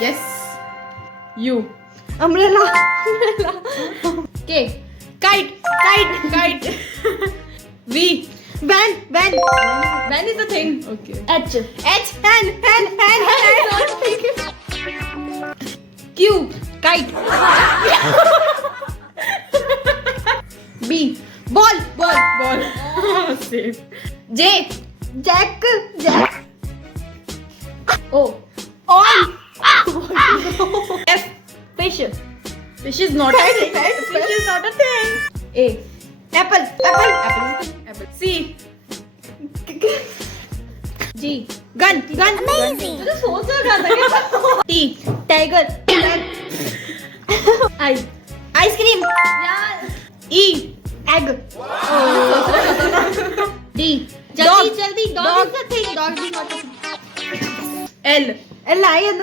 Yes. U. Umbrella. K. Kite. V. Van. Van is the thing. Okay. H. H. Hen. Q. Kite. B. Ball. Safe. J. Jack. O. On. F. Fish. Fish is not a thing. Fish is not a thing. A. Apple. Apple is the thing. Apple. C. G. Gun. Amazing. तुझे सोच रहा था क्या? T. Tiger. I. Ice cream. यार. E. Egg. D. Jल्दी. Dog. Dog is the thing. Dog is not a thing. L. Lion.